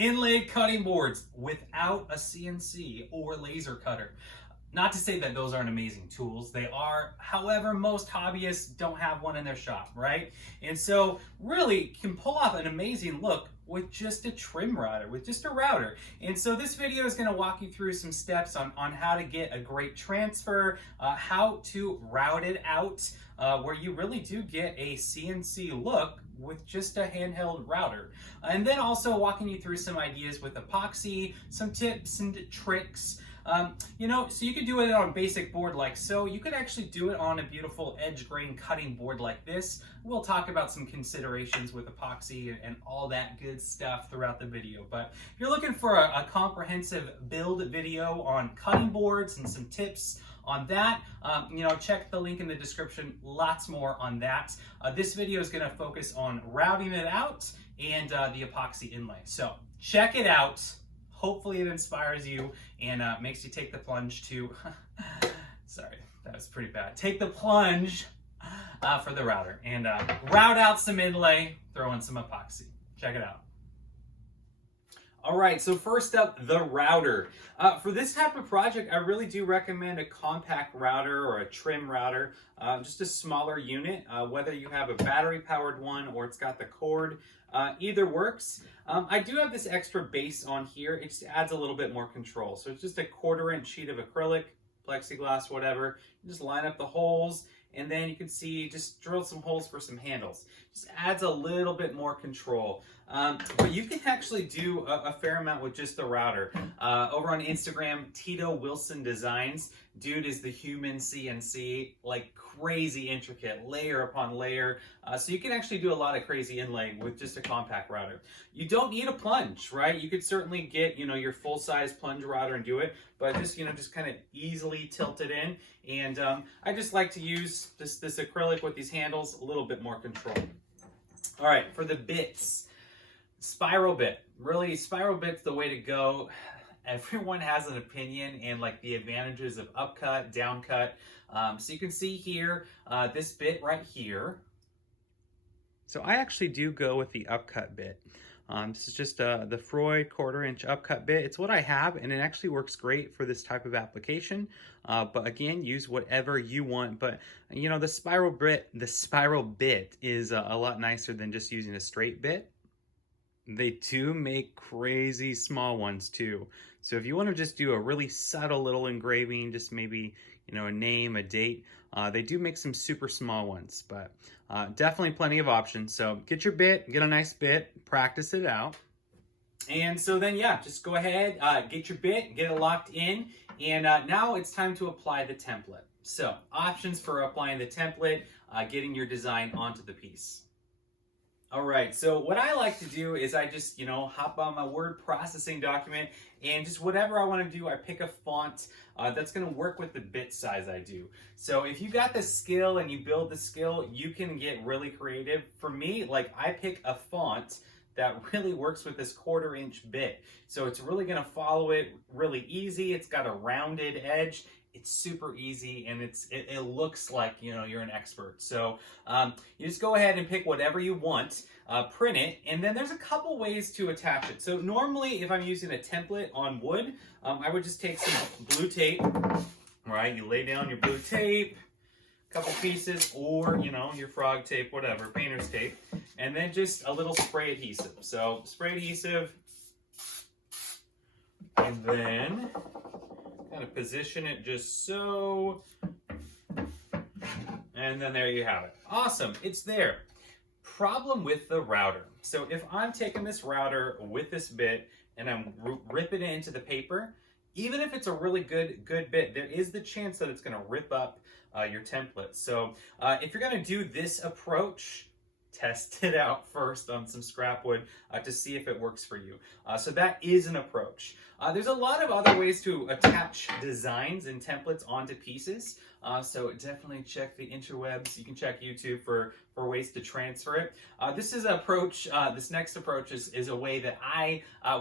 inlay cutting boards without a CNC or laser cutter. Not to say that those aren't amazing tools. They are. However, most hobbyists don't have one in their shop, right? And so really can pull off an amazing look with just a trim router, with just a router. And so this video is gonna walk you through some steps on how to get a great transfer, how to route it out, where you really do get a CNC look with just a handheld router. And then also walking you through some ideas with epoxy, some tips and tricks. So you could do it on a basic board like so. You could actually do it on a beautiful edge grain cutting board like this. We'll talk about some considerations with epoxy and all that good stuff throughout the video. But if you're looking for a comprehensive build video on cutting boards and some tips on that, check the link in the description. Lots more on that. This video is going to focus on routing it out and the epoxy inlay. So check it out. Hopefully it inspires you and makes you take the plunge to, sorry, that was pretty bad. Take the plunge for the router and route out some inlay, throw in some epoxy. Check it out. All right, so first up, the router. For this type of project, I really do recommend a compact router or a trim router, just a smaller unit, whether you have a battery-powered one or it's got the cord, either works. I do have this extra base on here. It just adds a little bit more control. So it's just a 1/4-inch sheet of acrylic, plexiglass, whatever. You just line up the holes, and then you can see just drill some holes for some handles. Just adds a little bit more control. But you can actually do a fair amount with just the router. Over on Instagram, Tito Wilson Designs. Dude is the human CNC, like crazy intricate, layer upon layer. So you can actually do a lot of crazy inlay with just a compact router. You don't need a plunge, right? You could certainly get, your full-size plunge router and do it, but just kind of easily tilt it in. And I just like to use this acrylic with these handles, a little bit more control. All right, for the bits. Spiral bit. Really, spiral bit's the way to go. Everyone has an opinion and like the advantages of upcut, downcut. So you can see here, this bit right here. So I actually do go with the upcut bit. This is just the Freud 1/4-inch upcut bit. It's what I have, and it actually works great for this type of application. But again, use whatever you want. But the spiral bit is a lot nicer than just using a straight bit. They do make crazy small ones too. So if you want to just do a really subtle little engraving, just maybe, a name, a date, they do make some super small ones, but definitely plenty of options. So get your bit, get a nice bit, practice it out. And so then, just go ahead, get your bit, get it locked in. And now it's time to apply the template. So options for applying the template, getting your design onto the piece. All right, so what I like to do is I just, hop on my word processing document and just whatever I want to do, I pick a font that's going to work with the bit size I do. So if you got the skill and you build the skill, you can get really creative. For me, I pick a font that really works with this 1/4-inch bit. So it's really going to follow it really easy. It's got a rounded edge. It's super easy, and it looks like you're an expert. So you just go ahead and pick whatever you want, print it, and then there's a couple ways to attach it. So normally, if I'm using a template on wood, I would just take some blue tape. Right, you lay down your blue tape, a couple pieces, or your frog tape, whatever, painter's tape, and then just a little spray adhesive. So spray adhesive, and then kind of position it just so, and then there you have it. Awesome, it's there. Problem with the router. So if I'm taking this router with this bit and I'm ripping it into the paper, even if it's a really good bit, there is the chance that it's going to rip up your template. So if you're going to do this approach, test it out first on some scrap wood to see if it works for you. So that is an approach. There's a lot of other ways to attach designs and templates onto pieces. So definitely check the interwebs. You can check YouTube for ways to transfer it. This is an approach. This next approach is a way that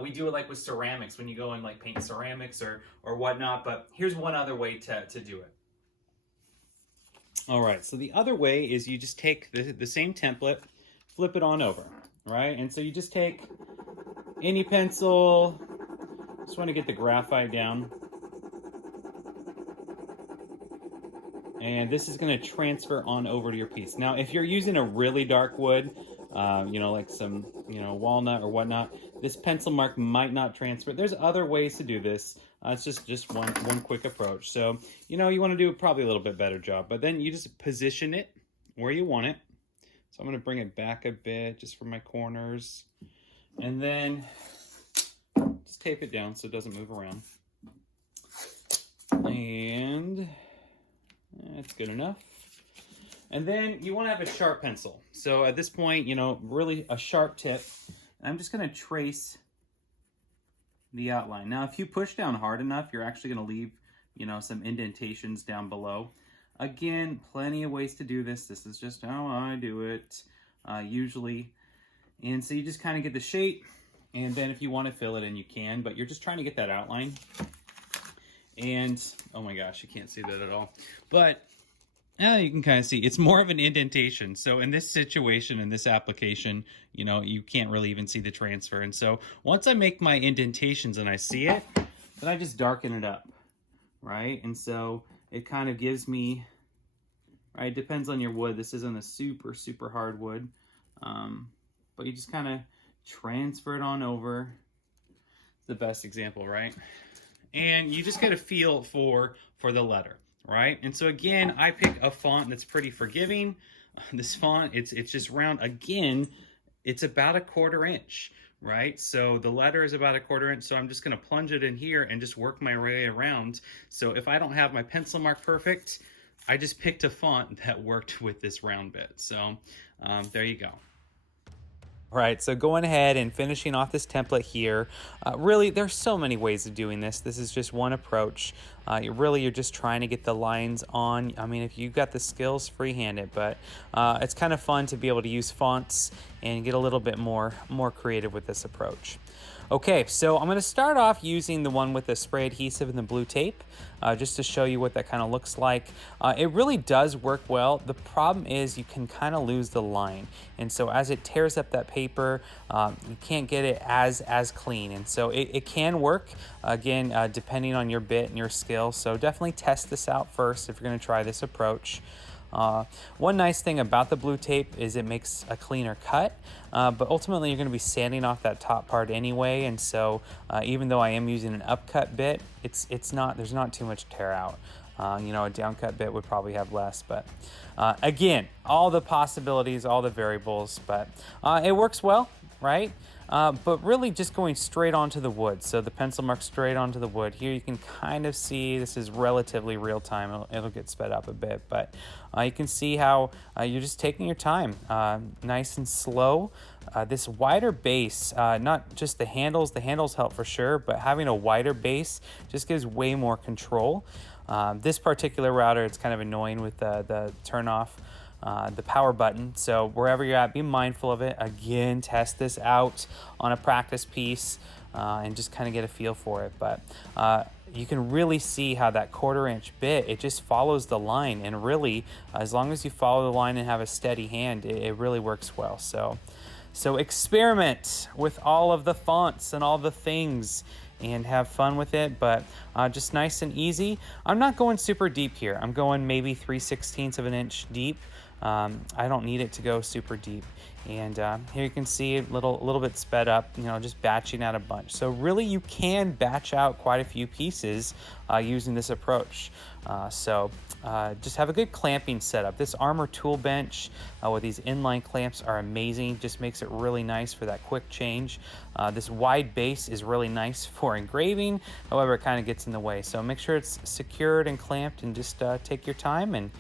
we do it like with ceramics when you go and like paint ceramics or whatnot. But here's one other way to do it. All right, so the other way is you just take the same template, flip it on over, right? And so you just take any pencil. Just want to get the graphite down. And this is going to transfer on over to your piece. Now, if you're using a really dark wood, you know, like some, you know, walnut or whatnot, this pencil mark might not transfer. There's other ways to do this. It's just one quick approach. So, you know, you want to do probably a little bit better job, but then you just position it where you want it. So I'm going to bring it back a bit just for my corners, and then just tape it down so it doesn't move around. And that's good enough. And then you want to have a sharp pencil. So at this point, you know, really a sharp tip. I'm just going to trace the outline. Now, if you push down hard enough, you're actually going to leave, you know, some indentations down below. Again, plenty of ways to do this. This is just how I do it usually. And so you just kind of get the shape, and then if you want to fill it in, you can, but you're just trying to get that outline. And oh my gosh, you can't see that at all. But you can kind of see it's more of an indentation. So in this situation, in this application, you know, you can't really even see the transfer. And so once I make my indentations and I see it, then I just darken it up, right? And so it kind of gives me, right, it depends on your wood. This isn't a super, super hard wood. But you just kind of transfer it on over. It's the best example, right? And you just get a feel for the letter, right? And so again, I pick a font that's pretty forgiving. This font, it's just round. Again, it's about 1/4 inch, right? So the letter is about 1/4 inch. So I'm just going to plunge it in here and just work my way around. So if I don't have my pencil mark perfect, I just picked a font that worked with this round bit. So there you go. All right, so going ahead and finishing off this template here, really there's so many ways of doing this. This is just one approach. You're just trying to get the lines on. I mean, if you've got the skills, freehand it, but it's kind of fun to be able to use fonts and get a little bit more creative with this approach. Okay, so I'm going to start off using the one with the spray adhesive and the blue tape, just to show you what that kind of looks like. It really does work well. The problem is you can kind of lose the line, and so as it tears up that paper, you can't get it as clean, and so it can work, again, depending on your bit and your skill. So definitely test this out first if you're going to try this approach. One nice thing about the blue tape is it makes a cleaner cut, but ultimately you're going to be sanding off that top part anyway, and so even though I am using an upcut bit, there's not too much tear out. You know, a downcut bit would probably have less, but again, all the possibilities, all the variables, but it works well, right? But really just going straight onto the wood. So the pencil mark straight onto the wood. Here you can kind of see this is relatively real time. It'll get sped up a bit, but you can see how you're just taking your time, nice and slow. This wider base, not just the handles help for sure, but having a wider base just gives way more control. This particular router, it's kind of annoying with the turn off. The power button, so wherever you're at, be mindful of it. Again, test this out on a practice piece and just kind of get a feel for it. But you can really see how that 1/4 inch bit, it just follows the line, and really, as long as you follow the line and have a steady hand, it really works well. So experiment with all of the fonts and all the things and have fun with it, but just nice and easy. I'm not going super deep here. I'm going maybe 3/16 of an inch deep. I don't need it to go super deep. And here you can see a little bit sped up, you know, just batching out a bunch. So really you can batch out quite a few pieces using this approach. Just have a good clamping setup. This Armor tool bench with these inline clamps are amazing. Just makes it really nice for that quick change. This wide base is really nice for engraving. However, it kind of gets in the way. So make sure it's secured and clamped, and just take your time and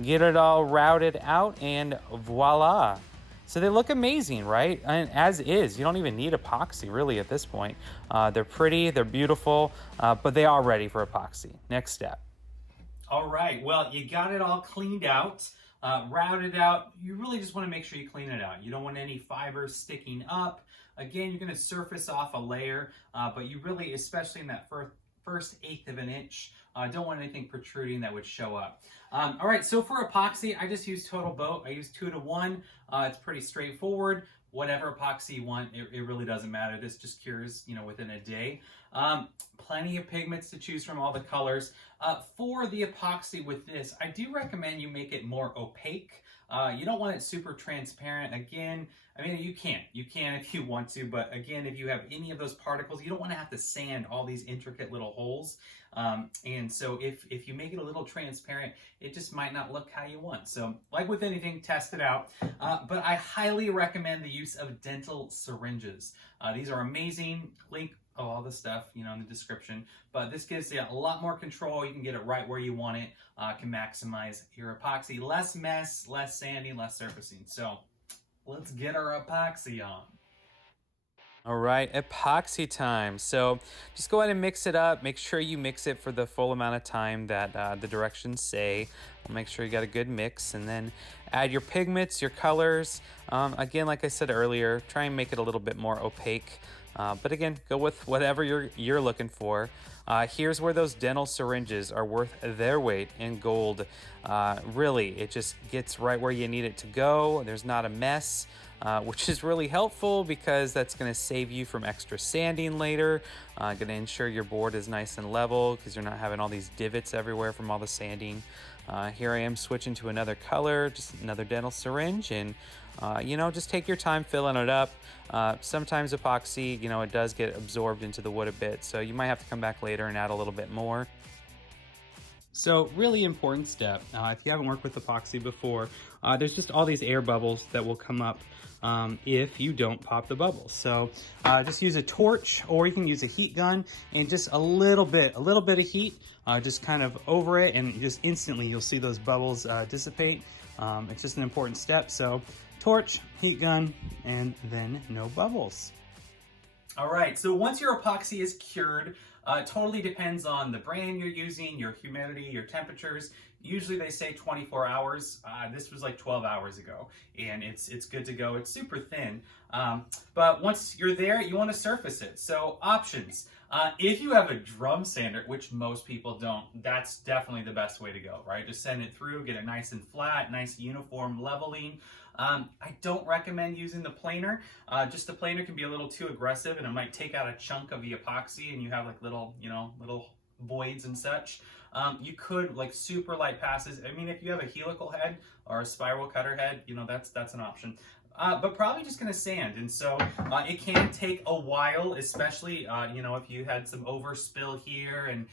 get it all routed out, and voila. So they look amazing, right? And as is, you don't even need epoxy really at this point. They're pretty, they're beautiful, but they are ready for epoxy. Next step. All right, well, you got it all cleaned out, routed out. You really just want to make sure you clean it out. You don't want any fibers sticking up. Again, you're going to surface off a layer, but you really, especially in that first eighth of an inch. Don't want anything protruding that would show up. All right, so for epoxy, I just use Total Boat. I use 2-to-1. It's pretty straightforward. Whatever epoxy you want, it really doesn't matter. This just cures, you know, within a day. Plenty of pigments to choose from, all the colors. For the epoxy with this, I do recommend you make it more opaque. You don't want it super transparent. Again, I mean, you can if you want to, but again, if you have any of those particles, you don't want to have to sand all these intricate little holes. And so if you make it a little transparent, it just might not look how you want. So like with anything, test it out. But I highly recommend the use of dental syringes. These are amazing. Link all the stuff, you know, in the description, but this gives you a lot more control. You can get it right where you want it. Can maximize your epoxy. Less mess, less sanding, less surfacing. So let's get our epoxy on. All right, epoxy time. So just go ahead and mix it up. Make sure you mix it for the full amount of time that the directions say. Make sure you got a good mix, and then add your pigments, your colors. Again, like I said earlier, try and make it a little bit more opaque. But again, go with whatever you're looking for. Here's where those dental syringes are worth their weight in gold. Really, it just gets right where you need it to go. There's not a mess, which is really helpful because that's going to save you from extra sanding later. Going to ensure your board is nice and level because you're not having all these divots everywhere from all the sanding. Here I am switching to another color, just another dental syringe, and you know, just take your time filling it up. Sometimes epoxy, you know, it does get absorbed into the wood a bit, so you might have to come back later and add a little bit more. So really important step, if you haven't worked with epoxy before, there's just all these air bubbles that will come up if you don't pop the bubbles. So just use a torch, or you can use a heat gun, and just a little bit of heat, just kind of over it, and just instantly you'll see those bubbles dissipate. It's just an important step. So torch, heat gun, and then no bubbles. All right, so once your epoxy is cured, totally depends on the brand you're using, your humidity, your temperatures. Usually they say 24 hours. This was like 12 hours ago, and it's good to go. It's super thin, but once you're there, you want to surface it. So options. If you have a drum sander, which most people don't, that's definitely the best way to go, right? Just send it through, get it nice and flat, nice uniform leveling. I don't recommend using the planer. Just the planer can be a little too aggressive, and it might take out a chunk of the epoxy, and you have like little, you know, little voids and such. You could like super light passes. I mean, if you have a helical head or a spiral cutter head, you know, that's an option. But probably just gonna sand, and so it can take a while, especially you know, if you had some overspill here and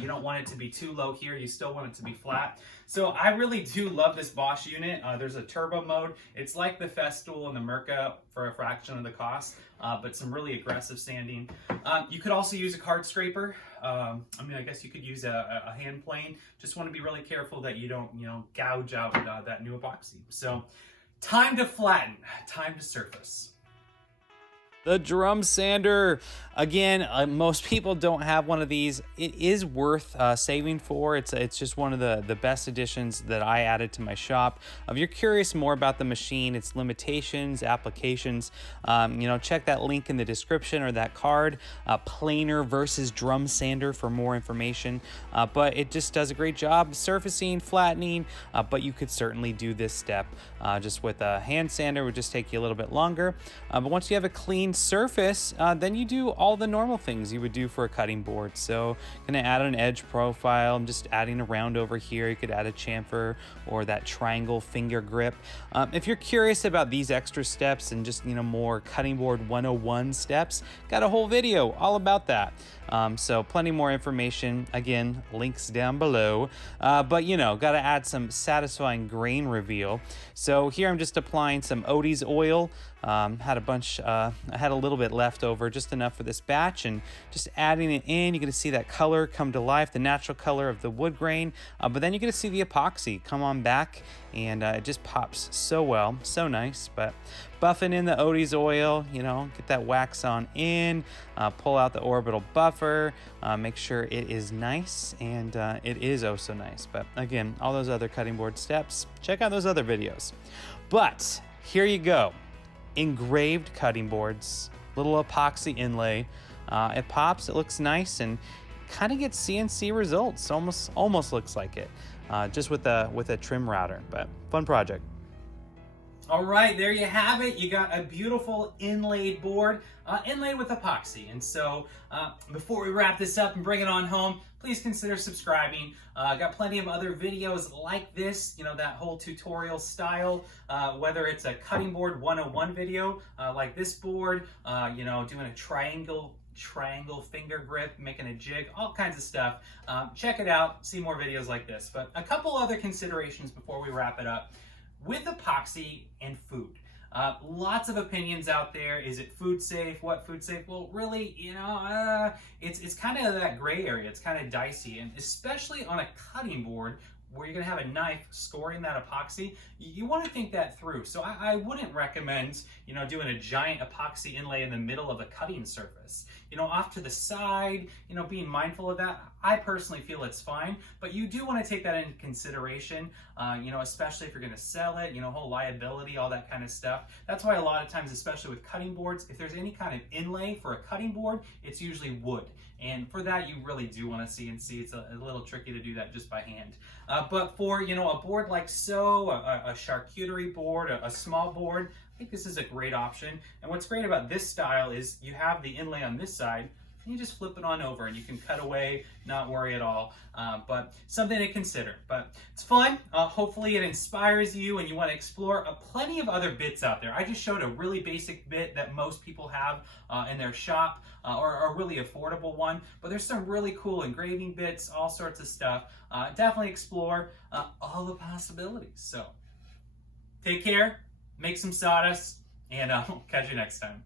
you don't want it to be too low here, you still want it to be flat. So I really do love this Bosch unit. There's a turbo mode. It's like the Festool and the Mirka for a fraction of the cost, but some really aggressive sanding. You could also use a card scraper. I mean, I guess you could use a hand plane. Just want to be really careful that you don't, you know, gouge out that new epoxy. So time to flatten, time to surface. The drum sander. Again, most people don't have one of these. It is worth saving for. It's just one of the best additions that I added to my shop. If you're curious more about the machine, its limitations, applications, you know, check that link in the description or that card, planer versus drum sander, for more information. But it just does a great job surfacing, flattening, but you could certainly do this step just with a hand sander. It would just take you a little bit longer. But once you have a clean surface, then you do all the normal things you would do for a cutting board. So gonna add an edge profile. I'm just adding a round over here. You could add a chamfer or that triangle finger grip. If you're curious about these extra steps and just, you know, more cutting board 101 steps, got a whole video all about that. So plenty more information, again, links down below, but you know, got to add some satisfying grain reveal. So here I'm just applying some Odie's oil. Had a little bit left over, just enough for this batch, and just adding it in. You're going to see that color come to life, the natural color of the wood grain, but then you're going to see the epoxy come on back, and it just pops so well, so nice. But buffing in the Odie's oil, you know, get that wax on in, pull out the orbital buffer, make sure it is nice, and it is oh so nice. But again, all those other cutting board steps, check out those other videos. But here you go. Engraved cutting boards, little epoxy inlay. It pops, it looks nice, and kind of get CNC results. Almost looks like it, just with a trim router. But fun project. All right, there you have it. You got a beautiful inlaid board, inlaid with epoxy. And so before we wrap this up and bring it on home, please consider subscribing. Got plenty of other videos like this, that whole tutorial style, whether it's a cutting board 101 video like this board, doing a triangle finger grip, making a jig, all kinds of stuff. Check it out, see more videos like this. But a couple other considerations before we wrap it up. With epoxy and food, lots of opinions out there. Is it food safe? What food safe? Well, really, it's kind of that gray area. It's kind of dicey, and especially on a cutting board where you're going to have a knife scoring that epoxy, you want to think that through. So I wouldn't recommend, doing a giant epoxy inlay in the middle of a cutting surface. Off to the side, being mindful of that. I personally feel it's fine, but you do want to take that into consideration, especially if you're going to sell it, whole liability, all that kind of stuff. That's why a lot of times, especially with cutting boards, if there's any kind of inlay for a cutting board, it's usually wood. And for that, you really do want a CNC. It's a little tricky to do that just by hand. But for, a board like so, a charcuterie board, a small board, I think this is a great option. And what's great about this style is you have the inlay on this side, and you just flip it on over and you can cut away, not worry at all. But something to consider. But it's fun. Hopefully it inspires you and you want to explore plenty of other bits out there. I just showed a really basic bit that most people have in their shop, or a really affordable one. But there's some really cool engraving bits, all sorts of stuff. Definitely explore all the possibilities. So take care, make some sawdust, and I'll catch you next time.